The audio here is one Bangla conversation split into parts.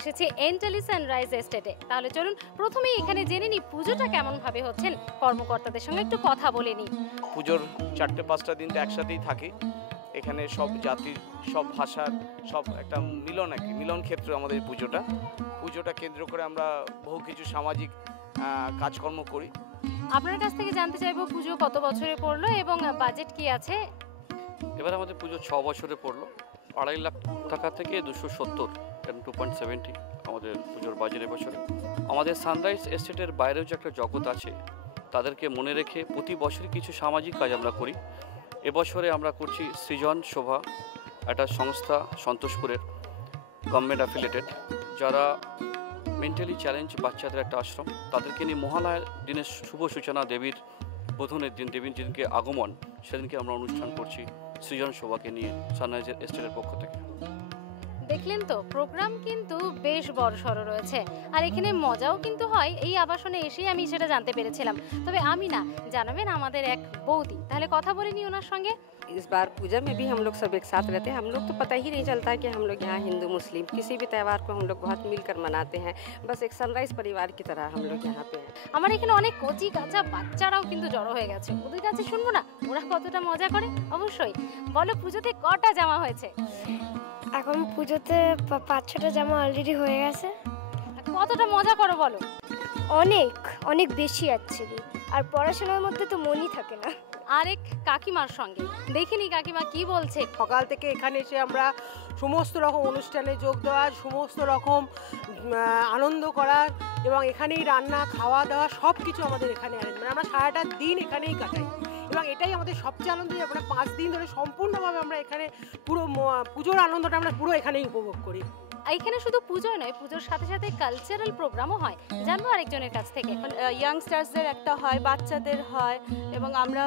এসেছি এন্টালি সানরাইজ এস্টেটে। তাহলে চলুন প্রথমেই এখানে জেনে নিই পুজোটা কেমন ভাবে হচ্ছেন, কর্মকর্তাদের সঙ্গে একটু কথা বলে নিই। পুজোর 4-5টা দিন তো একসাথেই থাকি। এখানে সব জাতির, সব ভাষার, সব একটা মিলন ক্ষেত্র আমাদের পুজোটা কেন্দ্র করে আমরা বহু কিছু সামাজিক কাজকর্ম করি। আপনার কাছ থেকে জানতে চাইবো পুজো কত বছরে পড়লো এবং বাজেট কি আছে? এবার আমাদের পুজো 6 বছরে পড়লো, 2.5 লাখ টাকা থেকে 270 2.70 আমাদের পুজোর বাজেট এবছরে। আমাদের সানরাইজ এস্টেটের বাইরেও যে একটা জগৎ আছে, তাদেরকে মনে রেখে প্রতি বছরই কিছু সামাজিক কাজ আমরা করি। এবছরে আমরা করছি সৃজন শোভা, একটা সংস্থা সন্তোষপুরের গভর্নমেন্ট অ্যাফিলিয়েটেড, যারা মেন্টালি চ্যালেঞ্জ বাচ্চাদের একটা আশ্রম। তাদেরকে নিয়ে মহালয়ার দিনের শুভ সূচনা, দেবীর বোধনের দিন, দেবীর যেদিনকে আগমন, সেদিনকে আমরা অনুষ্ঠান করছি সৃজন শোভাকে নিয়ে সানরাইজ এস্টেটের পক্ষ থেকে। দেখলেন তো, প্রোগ্রাম কিন্তু বেশ বড়সড় রয়েছে, আর এখানে মজাও কিন্তু হয়। এই আবাসনে এসেই আমি সেটা জানতে পেরেছিলাম। তবে আমি না, জানাবেন আমাদের এক বৌদি, তাহলে কথা বলে নি ওনার সঙ্গে। इस बार पूजा में भी हम लोग सब एक साथ रहते हैं। हम लोग तो पता ही नहीं चलता कि हम लोग यहाँ हिंदू मुस्लिम किसी भी त्यौहार को हम लोग बहुत मिलकर मनाते हैं। बस एक सनराइज परिवार की तरह हम लोग यहाँ पे हैं। আমার এখানে অনেক কচি কাঁচা বাচ্চারাও কিন্তু জড়ো হয়ে গেছে। ওদের কাছে শুনবো না ওরা কতটা মজা করে। অবশ্যই বলো, পুজোতে কটা জামা হয়েছে? এখন পুজোতে 5-6টা জামা অলরেডি হয়ে গেছে। কতটা মজা করো বলো? অনেক অনেক বেশি অ্যাকচুয়ালি। আর পড়াশোনার মধ্যে তো মনই থাকে না। আরেক কাকিমার সঙ্গে দেখিনি কাকিমা কি বলছে। সকাল থেকে এখানে এসে আমরা সমস্ত রকম অনুষ্ঠানে যোগ দেওয়ার, সমস্ত রকম আনন্দ করার এবং এখানেই রান্না খাওয়া দাওয়া সব কিছু আমাদের এখানে মানে আমরা সারাটা দিন এখানেই কাটাই। এবং এটাই আমাদের সবচেয়ে আনন্দ যে আমরা 5 দিন ধরে সম্পূর্ণভাবে আমরা এখানে পুরো পুজোর আনন্দটা আমরা পুরো এখানেই উপভোগ করি। এখানে শুধু পুজোই নয়, পুজোর সাথে সাথে কালচারাল প্রোগ্রামও হয়। জানবো আরেকজনের কাছ থেকে। ইয়াংস্টার্সদের একটা হয়, বাচ্চাদের হয়, এবং আমরা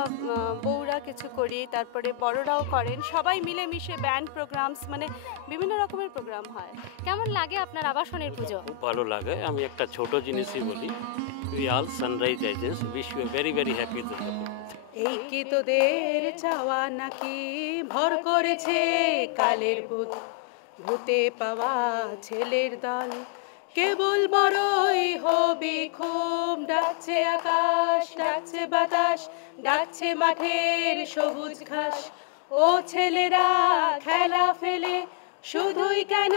বউরা কিছু করি, তারপরে বড়রাও করেন, সবাই মিলেমিশে ব্যান্ড প্রোগ্রামস, মানে বিভিন্ন রকমের প্রোগ্রাম হয়। কেমন লাগে আপনার আবাসনের পুজো? খুব ভালো লাগে। আমি একটা ছোট জিনিসই বলি, we all Sunrise agents wish you very very happy. এই কি তোদের চাওয়া নাকি ভর করেছে কালের ভূত, ভূতে পাওয়া ছেলের দল, কেবল বড়ই হবি খুব, ডাকছে আকাশ, ডাকছে বাতাস, ডাকছে মাঠের সবুজ ঘাস। ও ছেলেরা খেলা ফেলে শুধুই কেন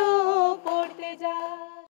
পড়তে যায়।